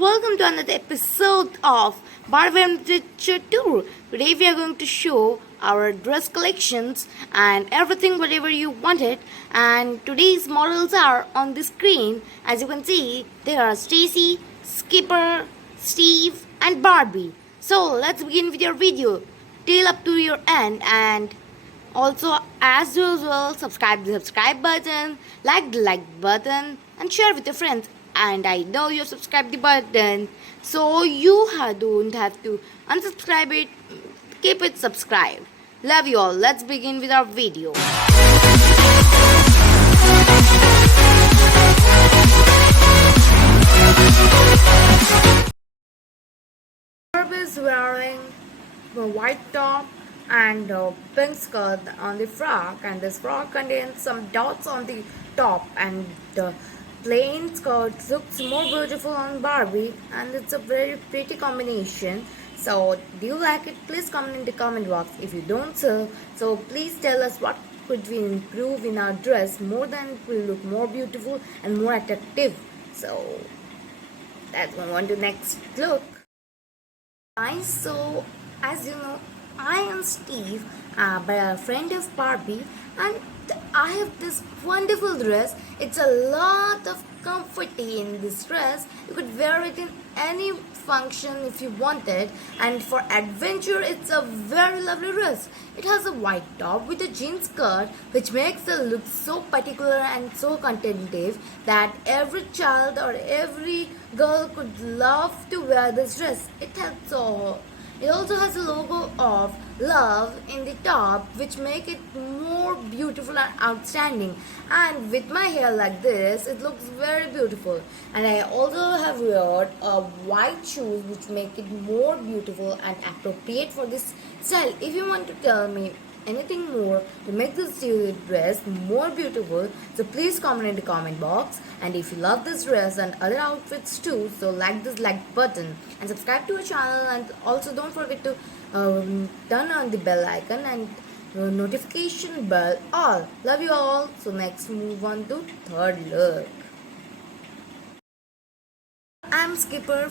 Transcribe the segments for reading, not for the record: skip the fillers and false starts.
welcome to another episode of Barbie Literature Tour. Today we are going to show our dress collections and everything whatever you wanted. And today's models are on the screen. As you can see, there are Stacy, Skipper, Steve, and Barbie. So let's begin with your video. Till up to your end, and also as usual subscribe the subscribe button, like the like button, and share with your friends. And I know you subscribe the button, so you don't have to unsubscribe it. Keep it subscribed. Love you all. Let's begin with our video. Barb is wearing a white top and a pink skirt on the frock, and this frock contains some dots on the top, and the plain skirt looks more beautiful on Barbie, and it's a very pretty combination. So do you like it? Please comment in the comment box. If you don't, so please tell us what could we improve in our dress more than it will look more beautiful and more attractive. So let's move on to next look. Guys, so as you know, I am Steve, a friend of Barbie, and I have this wonderful dress. It's a lot of comforty in this dress. You could wear it in any function if you wanted, and for adventure, it's a very lovely dress. It has a white top with a jean skirt, which makes the look so particular and so contentive that every child or every girl could love to wear this dress. It also has a logo of love in the top, which make it more beautiful and outstanding. And with my hair like this, it looks very beautiful. And I also have wear a white shoes, which make it more beautiful and appropriate for this style. If you want to tell me anything more to make this dress more beautiful, so please comment in the comment box. And if you love this dress and other outfits too, so like this like button and subscribe to our channel, and also don't forget to turn on the bell icon and notification bell all. Love you all. So next move on to third look. I'm Skipper,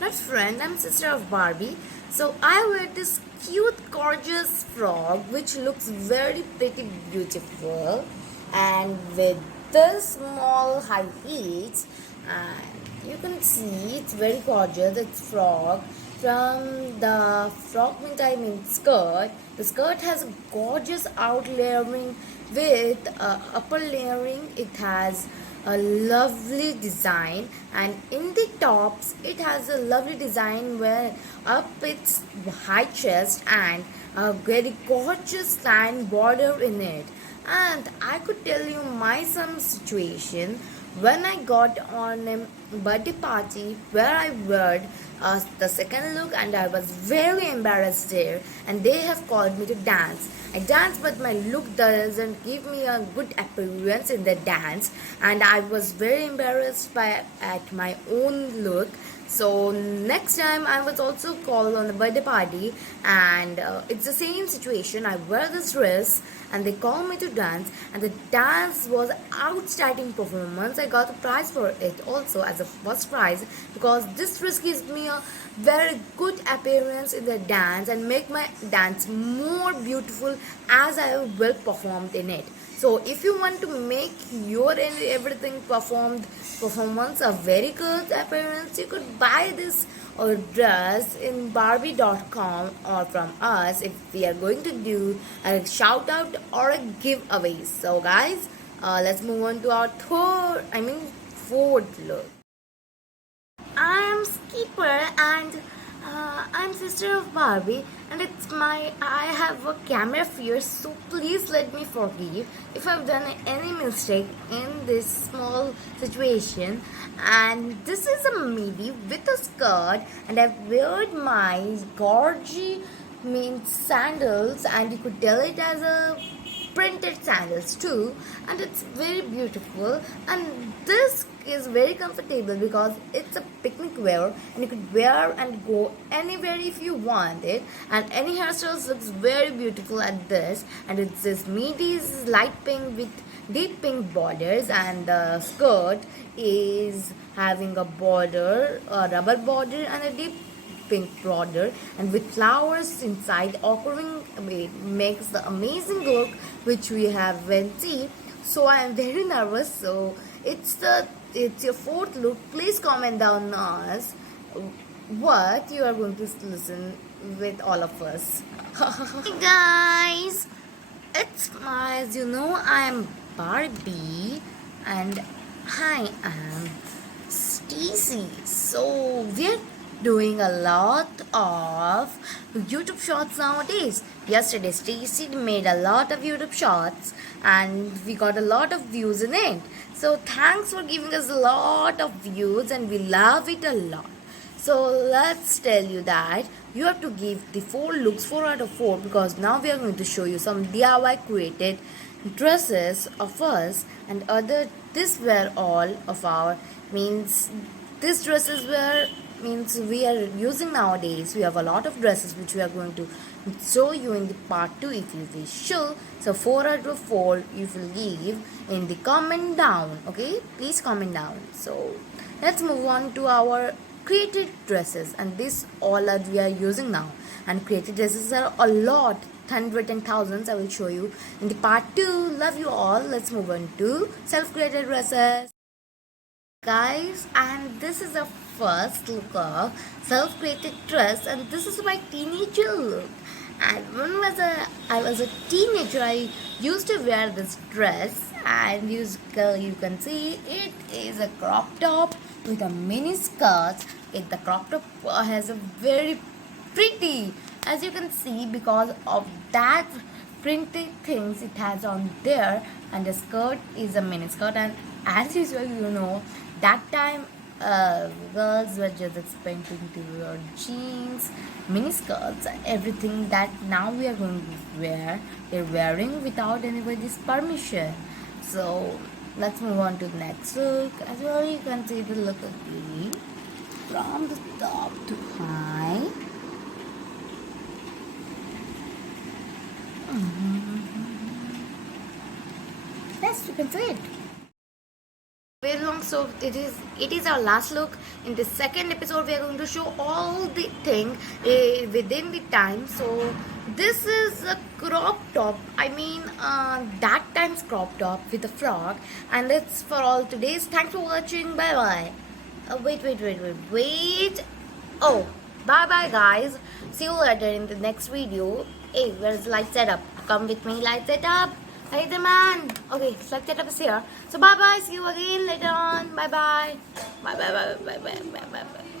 I'm sister of Barbie. So I wear this cute, gorgeous frock, which looks very pretty, beautiful, and with the small high heels. And you can see it's very gorgeous. It's frock. From the frock means I mean skirt. The skirt has a gorgeous out layering with upper layering. It has a lovely design, and in the tops it has a lovely design where up its high chest and a very gorgeous line border in it. And I could tell you my some situation when I got on a birthday party where I wore the second look, and I was very embarrassed there, and they have called me to dance. I dance, but my look doesn't give me a good appearance in the dance, and I was very embarrassed at my own look. So next time I was also called on a birthday party, and it's the same situation. I wear this dress and they call me to dance, and the dance was outstanding performance. I got a prize for it also as a first prize, because this dress gives me a very good appearance in the dance and make my dance more beautiful as I will performed in it. So if you want to make your everything performance a very good appearance, you could buy this or dress in Barbie.com or from us if we are going to do a shout out or a giveaway. So guys, let's move on to our fourth look. I'm Skipper, and I'm sister of Barbie, and I have a camera fear, so please let me forgive if I've done any mistake in this small situation. And this is a midi with a skirt, and I've worn my gorgy sandals, and you could tell it as a printed sandals too, and it's very beautiful. And this is very comfortable because it's a picnic wear, and you could wear and go anywhere if you want it, and any hairstyles looks very beautiful at this. And it's this midis light pink with deep pink borders, and the skirt is having a border, a rubber border, and a deep pink border, and with flowers inside occurring makes the amazing look which we have when see. So I am very nervous. So it's your fourth look. Please comment down us what you are going to listen with all of us. Hey guys, it's my, as you know, I am Barbie and I am Stacy. So we're doing a lot of YouTube shorts nowadays. Yesterday, Stacy made a lot of YouTube shorts and we got a lot of views in it. So thanks for giving us a lot of views and we love it a lot. So let's tell you that you have to give the 4 looks 4 out of 4, because now we are going to show you some DIY created dresses of us and other. This were all of our, means these dresses were, means we are using nowadays. We have a lot of dresses which we are going to show you in the part 2 if you wish. Sure. So 4 out of 4 you will give in the comment down. Okay, please comment down. So let's move on to our created dresses, and this all are we are using now. And created dresses are a lot, hundreds and thousands. I will show you in the part 2. Love you all. Let's move on to self-created dresses, guys. And this is the first look of self-created dress, and this is my teenager look. And when I was a teenager, I used to wear this dress, and you can see it is a crop top with a mini skirt. The crop top has a very pretty, as you can see, because of that printed things it has on there, and the skirt is a mini skirt. And as usual, you know, that time girls were just expecting to wear jeans, mini skirts, everything that now we are going to wear. We're wearing without anybody's permission. So let's move on to the next look. As well, you can see the look again from the top to high. Yes, you can see it very long. So it is our last look. In the second episode we are going to show all the thing within the time. So this is a crop top, I mean that time's crop top with a frog. And that's for all today's. Thanks for watching. Bye bye. Wait. Oh, bye bye guys, see you later in the next video. Hey, where's the light setup? Come with me, light setup. Hey the man. Okay, light setup is here. So bye bye, see you again later on. Bye bye. Bye bye bye bye bye bye bye bye.